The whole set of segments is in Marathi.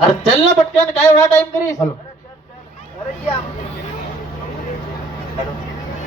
अरे चल ना पटकन काय एवढा टाइम करीस? हॅलो. अरे ये आम-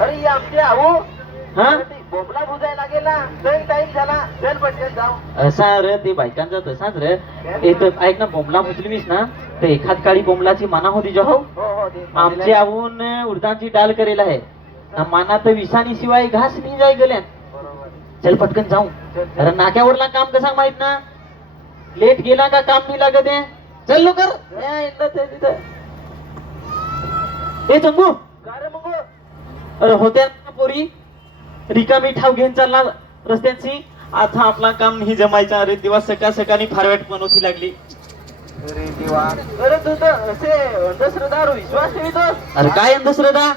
अरे ये आमचे आहो. हा? बोबला बुजायला लागेल ना. चल टाइम झाला. चल पटकन जाऊ. असा रे ते बायकांचा तसाच रे. तर ऐक ना बोंबला मुचलीस ना तर एखाद काळी बोंबलाची माना होती जो. हो हो हो आमचे आवून उडदाची डाल करेल आहे. ना माना तर विसानी शिवाय घास नाही जाय गेल्यात. बरोबर. चल पटकन जाऊ. अरे नाक्यावरला काम कसा माहीत ना? लेट गेला का काम नाही लागत आहे? चल लवकर. ए चंबू अरे होत्या ना पोरी. रिकामी ठाव घेऊन चालला रस्त्यांची. आता आपला काम नाही जमायचा. अरे तेव्हा सकाळ सकाळी फारवेट पण होती लागली. अरे देवा. अरे तू तर असे अंधश्रद्धावर विश्वास ठेवतोस अरे काय अंधश्रद्धा?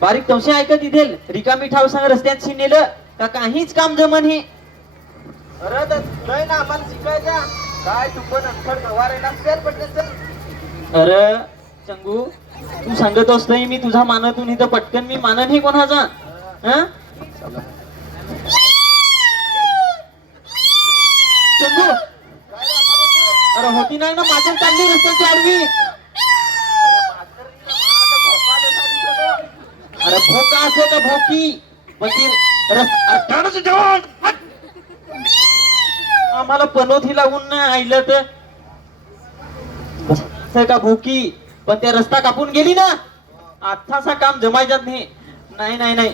बारीक तवशे ऐकत इथेल रिकामी ठाव सांग रस्त्यांशी नेलं का काहीच काम जमन हे? अरे तर नाही ना आम्हाला शिकायच्या काय तू पण गवार आहे ना चल पटकन चल अरे चंगू तू सांगत असतोय मी तुझा मानतून इथं पटकन मी मानन हे कोणाचा. हं? चंगू! अरे होती नाही ना माझं चालली रस्त्याची आडवी? अरे भोका असो का भोकी? पण ती रस- अरे काढायचं जेवण. हट. आम्हाला पनोथी लागून नाही आईलं तर का भोकी? पण त्या रस्ता कापून गेली ना. आत्ताचा काम जमायच्यात नाही. नाही नाही नाही.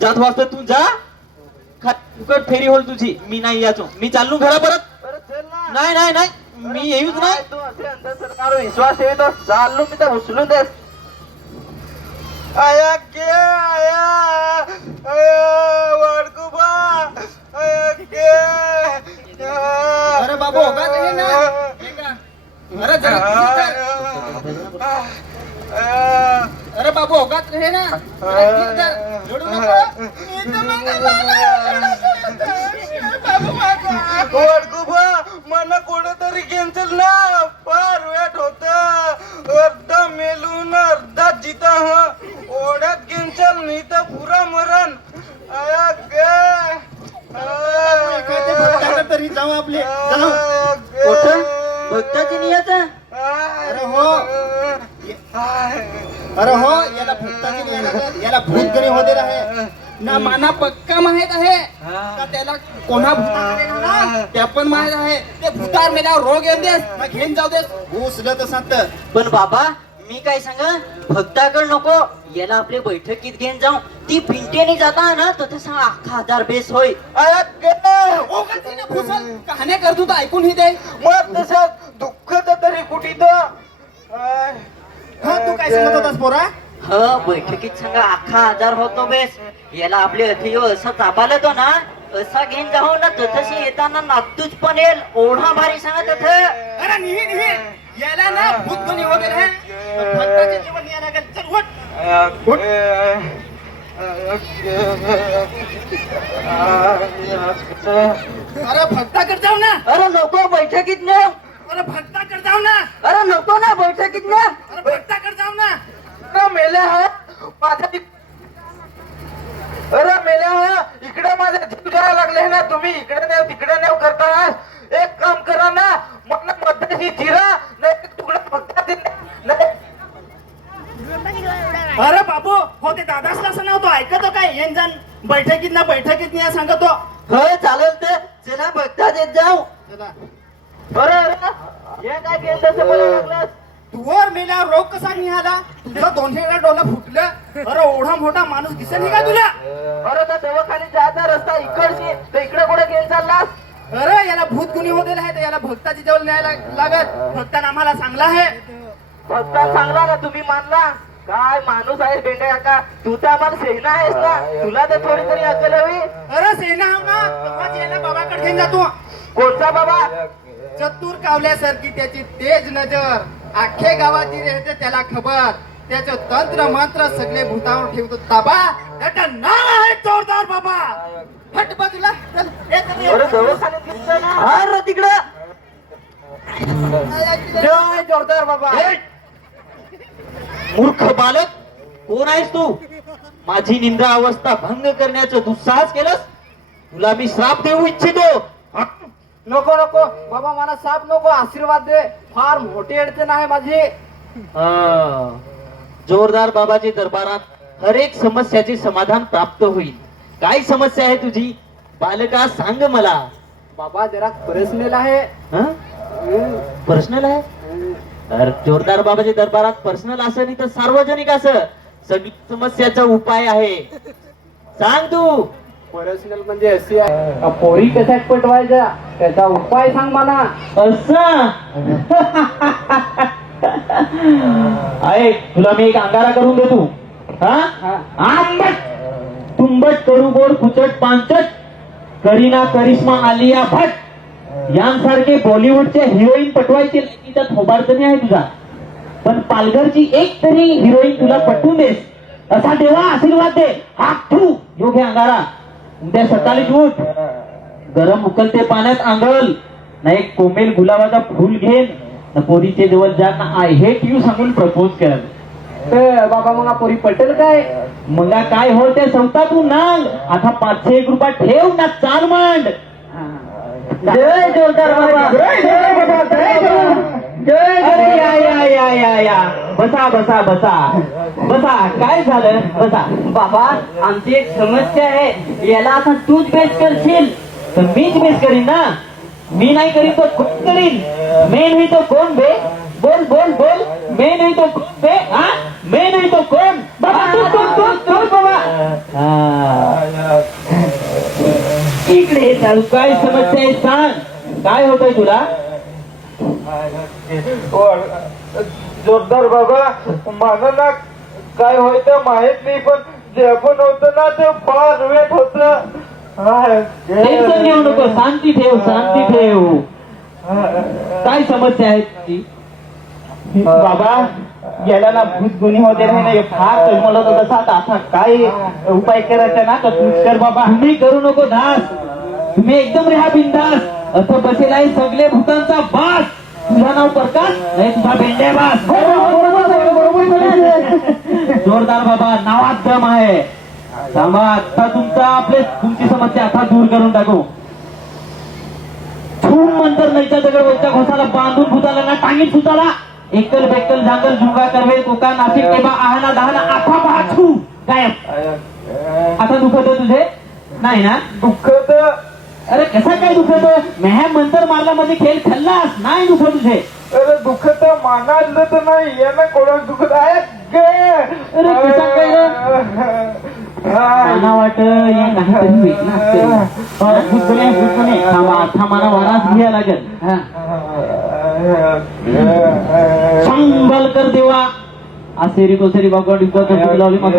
जात वाजता तू जा. फुकट फेरी होल तुझी. मी नाही याचो. मी चाललो घरा परत. नाही नाही नाही. मी येऊच नाही तू असे अंधश्रद्धावर विश्वास ठेवतोस चाललो मी तर उचलून देस. आया के आया आया वाडकुबा आया के अरे बाबू, होगा कहीं ना? अरे जरा अरे बाबू होगाच रे ना रडू नको वाडकुबा मला कोणतरी कॅन्सल ना. फार वेट होत अर्धा मेलून अर्धा जिता हो. ओढ्यात कॅन्सल नाही तर पुरा मरण. आया गे तरी जाऊ आपले. जाऊ. कुठं? भक्ताची नियत? अरे हो. अरे हो. याला भूत गणी होते आहे ना माना पक्का माहीत आहे? का त्याला कोणा त्या पण माहीत आहे. ते भूतार मेल्यावर रोग येऊन देस ना घेऊन जाऊ देस. घुसलं तर. सांगत पण बाबा मी काय सांग? भक्ताकड नको. याला आपल्या बैठकीत घेऊन जाऊ. ती पिंटेने जाता ना तर ते सांग अख्खा हजार बेस होय. गे कहाण्या करतो तर ऐकून ही दे. मग तसं दुःख तर तरी कुठे हा तू काय सांगत होतास पोरा? ह बैठकीत सांगा अख्खा हजार होतो बेस. याला आपले अथियो असं तापाला तो ना असा घेऊन जाऊ ना तथशी येताना नागतूच पण येईल ओढा भारी सांगा तथ. अरे निही निही. याला ना भूत गणी होते आहे भक्ताचे जीवन यायला लागेल. चल उठ. अरे भक्ताकडे जाऊ ना. अरे नको बैठकीत न. अरे भक्ताकडे जाऊ ना. अरे नको ना बैठकीत न. अरे भक्ताकडे जाऊ ना. मेल्या हा. अरे मेल्या हा. इकडे माझा जीव जायला लागले ना तुम्ही. इकडे नेव तिकडे नेव करता. एक काम करा ना. मग मध्यशी चिरा नाही तुकडा फक्त अरे बाबू हो ते दादासला असं नव्हतं ऐकतो काय? येण जाण बैठकीत ना बैठकीत नाही सांगतो. हो चालेल तर चला भक्ता देत जाऊ अरे अरे. हे काय केलं? तसं बोलायला लागलास? तुवर मेल्यावर रोग कसा निघाला? तुझं दोन्ही वेळा डोलं फुटलं? अरे ओढा मोठा माणूस दिसत नाही का तुला? अरे तर दवाखाने जायचा रस्ता इकडची तर इकडे कुठे घेऊन चाललास? अरे याला भूत गुणी होते आहे तर याला भक्ताची जवळ न्यायला लागत भक्तानं आम्हाला चांगला आहे. फक्त चांगला ना तुम्ही मानला? काय माणूस आहे बेंडे काका तू तर आम्हाला सेना आहेस ना? तुला तर थोडी तरी अक्कल हवी. अरे सेना हाव. ना तेव्हाच याला बाबाकडे घेऊन जातो. कोणता बाबा? चतुर कावल्यासारखी त्याची तेज नजर. अख्खे गावाची राहते त्याला खबर. त्याचं तंत्र मंत्र सगळे भूतावर ठेवतो. ताबा त्याचं नाव आहे जोरदार बाबा. हट बाजूला चल. अरे तिकडं. जय जोरदार बाबा. मूर्ख बालक कोण आहेस तू? माझी निंदा अवस्था भंग करण्याचं दुस्साहस केलंस? तुला मी श्राप देऊ इच्छितो. नको नको. बाबा मला साप नको. आशीर्वाद दे. फार मोठी अडचण आहे माझी. जोरदार बाबाजी दरबारात हर एक समस्याचे समाधान प्राप्त होईल. काय समस्या आहे तुझी? बालका सांग मला. बाबा जरा पर्सनल आहे. पर्सनल आहे? तर जोरदार बाबाच्या दरबारात पर्सनल असं नाही तर सार्वजनिक असं. सगळी समस्याचा उपाय आहे. सांग तू. पर्सनल म्हणजे अशी आहे. पोरी कशा पटवायच्या? त्याचा उपाय सांग मला. असं? ऐक तुला मी एक अंगारा करून देतो. आंबट तुंबट कडू गोड कुचट पांचट करीना करिश्मा आलिया भट यांसारखे बॉलिवूडचे हिरोईन पटवायचे लायकीचा थोबाडतणी आहे तुझा. पण पालघरची एक तरी हिरोईन तुला पटवून देस असा देवा आशीर्वाद दे. हात ठू योग्य अंगारा. उद्या सकाळीच उठ. गरम उकलते पाण्यात आंघळ. नाही कोमेल गुलाबाचा फुल घेन. पोरीचे जवळ जा ना आय हेट यू सांगून प्रपोज कर ते बाबा मग पोरी पटेल काय? मग काय हो ते संपता तू नांग आता पाचशे एक रुपया ठेव ना चाल मांड. जय जोरदार बाबा. जय या या या या या. बसा बसा बसा. बसा. काय झालं? बसा. बाबा आमची एक समस्या आहे. याला आता तूच बेस करशील? तर मीच मिस करीन ना. मी नाही करीन तो कोण करीन? मे नाही तो कोण बे? बोल बोल बोल. मे नाही तो कोण बे? हा मे नाही तो कोण? बाबा तू तू तू? तू बाबा. इकडे चालू. काय समस्या आहे सांग. काय होतंय तुला? जोरदार बाबा मला ना काय व्हायचं माहीत नाही पण जे पण होत ना ते फार वेट होत. टेन्शन घेऊ नको शांती ठेव शांती ठेव काय समस्या आहे तुझी बाबा याला ना भूतगुणी होते नाही ना फार मला तर तसा आता काय उपाय करायचा ना तर तूच कर बाबा तुम्ही करू नको दास तुम्ही एकदम रेहा बिंदास असं बसेल आहे सगळे भूतांचा बास तुझं नाव प्रकाश नाही तुझा भेंड्या बास जोरदार बाबा नावात दम आहे थांबा आता तुमचा आपले तुमची समस्या आता दूर करून टाकू. थूम मंतर नैच्या दगड वरच्या घोसाला बांधून भूताला ना टांगीत भूताला एकल बेकल जांगल झुंगा करवे कोका नाशिक केबा आहना दहाना आखा पाछू गायब. आता दुखत तुझे? नाही ना? दुःख तर अरे कसा काय दुखत मेह मंतर मारला मध्ये खेळ खाल्लास नाही दुखत तुझे. अरे दुःख तर मानायला तर नाही. यानं कोणा दुखत? आहे अरे कसा काय वाट काहीतरी असेल. थांबा वाराच घ्या लागेल. कर देवा. असेरी तोसेरी बाबा डिबा तो तुला लावली मग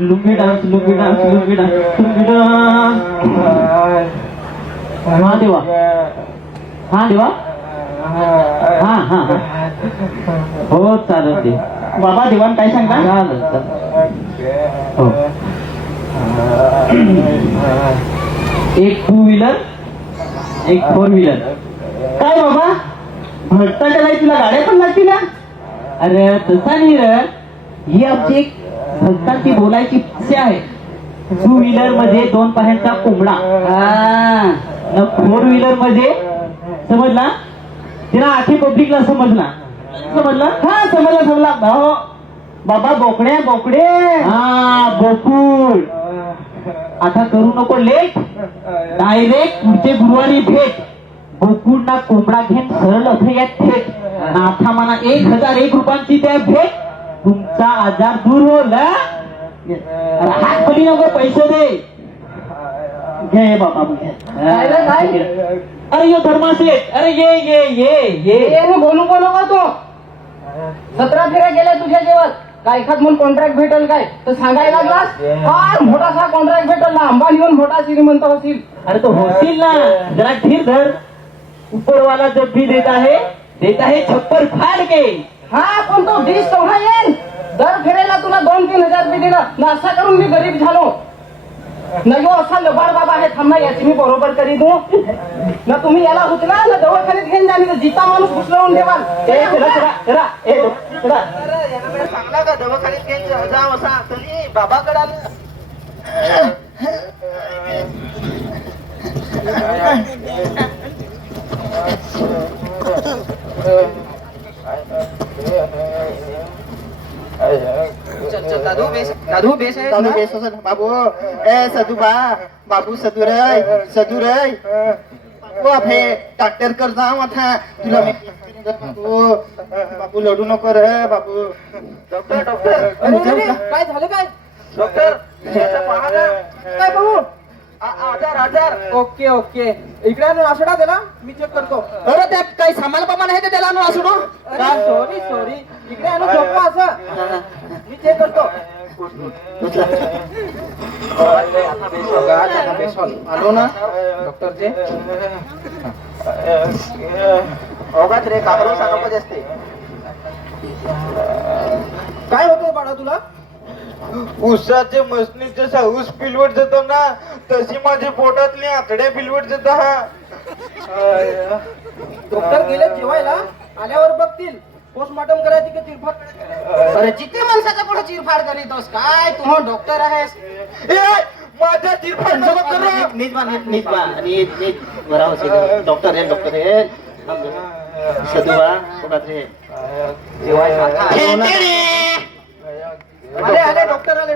lungi dance lungi dance lungi dance lungi dance. हा देवा. हा देवा. हा हा हा. हो चालेल ते बाबा देवान काय सांगता? हो. एक टू व्हीलर एक फोर व्हीलर काय बाबा? भटता का नाही तुला गाड्या पण लागतील ना अरे तसा नाही रे. ही आमची एक भक्तांची बोलायची भाषा आहे. टू व्हीलरमध्ये दोन पायांचा कोंबडा. फोर व्हीलरमध्ये समजला? तिला आखी पब्लिकला समजला. समजला? हा समजला समजला. भाऊ बाबा बोकड्या बोकडे. हा बोकुड आता करू नको लेट. डायरेक्ट पुढचे गुरुवारी भेट. गोकुळ ना कोंबडा घेऊन सरळ असं या थेट. नाथा मना एक हजार एक रुपयांची त्या भेट. तुमचा आजार दूर हा? अरे हात पडी नको पैसे दे. घे बाबा घे. अरे यो धर्मासेठ अरे ये ये ये ये. ये बोलू बोलू का तू? सतरा फेऱ्या गेल्या तुझ्या जेवण. काय एखाद म्हणून कॉन्ट्रॅक्ट भेटेल काय? तर सांगायला लागलास? फार मोठासा कॉन्ट्रॅक्ट भेटेल ना. अंबानीवर मोठा श्रीमंत होशील. अरे तो होतील ना. जरा धीर धर. ऊपर वाला जब भी देता है देता है छप्पर फाड़ के. हा पण तो डिश तेव्हा येईल. दर फेरेला तुला दोन तीन हजार रुपये दिलं. ना असा करून मी गरीब झालो. नाही हो असा लबाड बाबा आहे थांबा याची मी बरोबर करी दू ना तुम्ही याला उचला ना दवाखान्यात घेऊन जा नाही तर जिता माणूस उचलवून ठेवाल. ए, ए. सांगला का दवाखान्यात घेऊन जाव असा. तरी बाबाकडे आलं. दादू बेस दादू बेस आहे दादू बेस असेल बाबू। ए सदू बा बाबू सदू रे सदू रे बाबू आपे डॉक्टर कर जा आता तुला मी बाबू। बाबू लढू नको रे बाबू। Doctor doctor. काय झालं काय? डॉक्टर याचं पहा ना. काय बाबू? आ- आजार आजार. Okay okay. इकडे आणून आसडा त्याला? मी चेक करतो. अरे त्यात काही सामान बामान आहे ते त्याला आणून सॉरी सॉरी इकडे आणून झोपा असं. मी चेक करतो. आलो ना डॉक्टरचे अवघात रे काबरून सांगत असते काय होतंय बाळा तुला? उसाचे मसनी जसा ऊस पिलवट जातो ना. तशी माझी पोटातली आकड्या पिलवट जात हा डॉक्टर गेले जेवायला आल्यावर बघतील. पोस्टमॉर्टम करायची की चिरफाड अरे जिथे माणसाचा पुढे चिरफाड करीतोस काय? तू डॉक्टर आहेस. माझ्या चिरफाड नको करू. नीट बा नीट नीट बा नीट नीट बराबर से डॉक्टर है डॉक्टर है डॉक्टर आले डॉक्टर आले.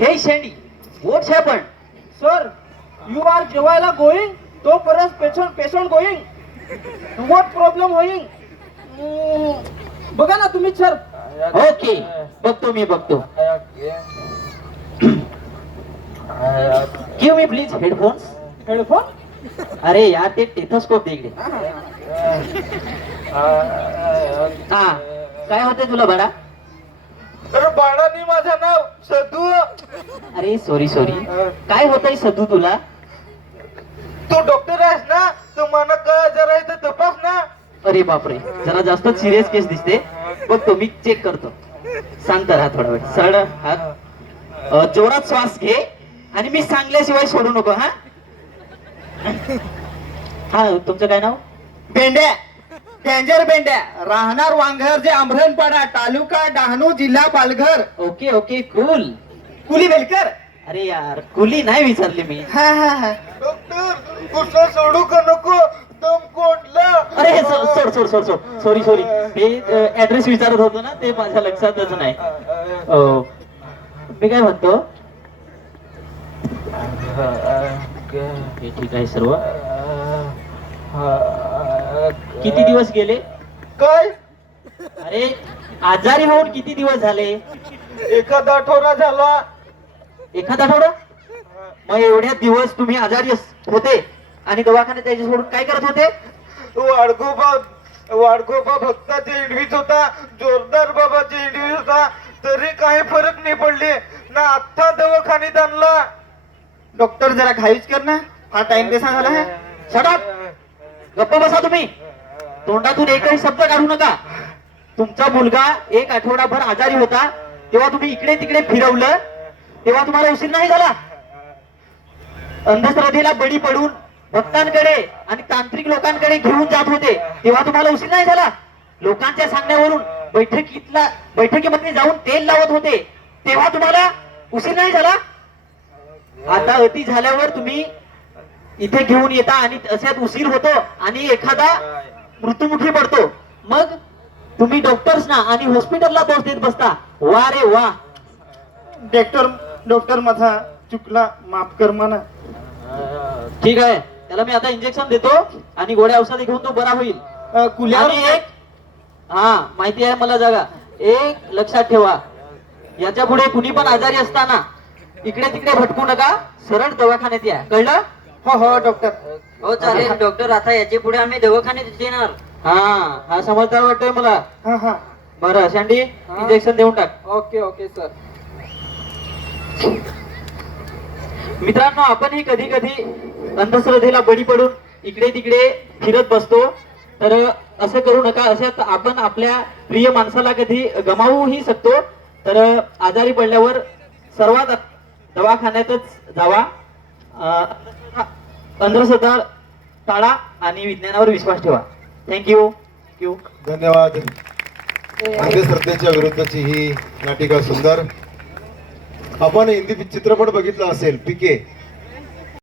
हे शेंडी what's happen sir you are जेवायला गोईंग तो परत patient patient going what problem होईंग बघा ना तुम्ही सर ओके बघतो मी बघतो. Give me please headphones headphone अरे यार ते टेथोस्कोप दे इकडे हा. काय होते तुला बडा अरे बाळानी माझं नाव सदू. अरे सॉरी सॉरी काय होतंय सदू तुला? तू डॉक्टर आहेस ना? तू मला काय आजार आहे तर तपास ना. अरे बापरे. जरा जास्त सिरियस केस दिसते. बघतो मी चेक करतो. शांत राहा थोडा वेळ. सरळ हात. जोरात श्वास घे आणि मी सांगल्याशिवाय सोडू नको हा? हा तुमचं काय नाव? बेंड्या डेंजर बेंड्या राहणार वांघर जे आंभरणपाडा तालुका डहाणू जिल्हा पालघर. Okay okay cool. कुली बेलकर. अरे यार कुली नाही विचारली मी. हा हा हा. डॉक्टर सोडू का नको? दम कोंडला. अरे हे सो- सोड सोड सोड सोड. सॉरी सॉरी ते ऍड्रेस विचारत होतो ना ते माझ्या लक्षातच नाही. अ, मी काय म्हणतो? हे ठीक आहे सर्व. किती दिवस गेले? काय? अरे आजारी होऊन किती दिवस झाले? एखादा आठवडा झाला. एखादा आठवडा? मग एवढ्या दिवस तुम्ही आजारी अस- होते आणि दवाखान्यात त्याच्या सोडून काय करत होते? वाडगोबा वाडगोबा भक्ताचे इंडवीच होता जोरदार बाबाचे इंडवीच होता तरी काही फरक नाही पडले. ना आत्ता दवाखान्यात आणला. डॉक्टर जरा घाईच कर ना. हा टाइम कसा झाला है. शटाप गप्प बसा तुम्ही. तोंडातून एकही शब्द काढू नका. तुमचा मुलगा एक आठवडाभर आजारी होता तेव्हा तुम्ही इकडे तिकडे फिरवलं तेव्हा तुम्हाला उशीर नाही झाला? अंधश्रद्धेला बळी पडून भक्तांकडे आणि तांत्रिक लोकांकडे घेऊन जात होते तेव्हा तुम्हाला उशीर नाही झाला? लोकांच्या सांगण्यावरून बैठकीतला बैठकीमध्ये जाऊन तेल लावत होते तेव्हा तुम्हाला उशीर नाही झाला? आता अति झाल्यावर तुम्ही इथे घेऊन येता आणि अशात उशीर होतो आणि एखादा मृत्युमुखी पडतो. मग तुम्ही डॉक्टर्स ना आणि हॉस्पिटलला दोष देत बसता. वा रे वा. डॉक्टर डॉक्टर माझा चुकला माफ कर म्हणा. ठीक आहे. त्याला मी आता इंजेक्शन देतो आणि गोळ्या औषधी घेऊन तो बरा होईल. अ, कुल्यावर आणि एक हा माहिती आहे मला जागा. एक लक्षात ठेवा. याच्यापुढे कुणी पण आजारी असताना इकडे तिकडे भटकू नका. सरळ दवाखान्यात या. कळलं? हो हो डॉक्टर. हो चालेल. डॉक्टर आता याच्यापुढे आम्ही दवाखान्यात येणार हा हा समजदार वाटतोय मला. हा हा. बरं शांडी इंजेक्शन देऊन टाक. Okay okay sir. मित्रांनो आपणही कधी कधी अंधश्रद्धेला बळी पडून इकडे तिकडे फिरत बसतो. तर असं करू नका. अशात आपण आपल्या प्रिय माणसाला कधी गमावूही शकतो. तर आजारी पडल्यावर सर्वात दवाखान्यातच जावा. अंधश्रद्धा टाळा आणि विज्ञानावर विश्वास ठेवा. थँक्यू थँक्यू धन्यवाद. अंधश्रद्धेच्या विरुद्धची ही नाटिका सुंदर. आपण हिंदी चित्रपट बघितला असेल पिके